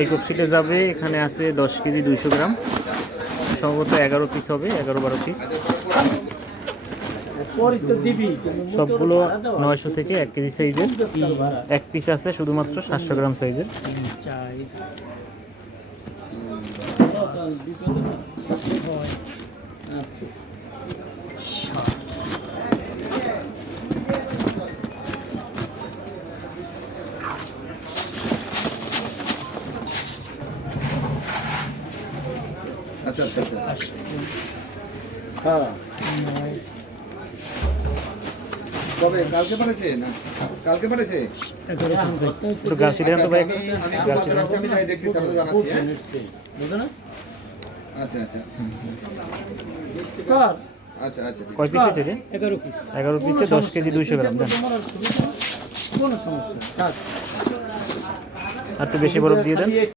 এই কপসিটা যাবে, এখানে আছে 10 কেজি 200 গ্রাম, সম্ভবত 11 পিস হবে, 11-12 পিস। সবগুলো 900 থেকে 1 কেজি সাইজের। এক পিস আছে শুধুমাত্র 700 গ্রাম সাইজের। আচ্ছা আচ্ছা আচ্ছা হ্যাঁ কবে কালকে পাঠাইছে না কালকে পাঠাইছে একটু গাছি দেন তো ভাই, গাছি দেন। আমি যাই দেখতেছি আপনাদের জানাচ্ছি বুঝো না আচ্ছা আচ্ছা আচ্ছা আচ্ছা কয় পিস আছে রে? 11 পিস। 11 পিসে 10 কেজি 200 গ্রাম দেন। কোনো সমস্যা। আর একটু বেশি বরফ দিয়ে দেন।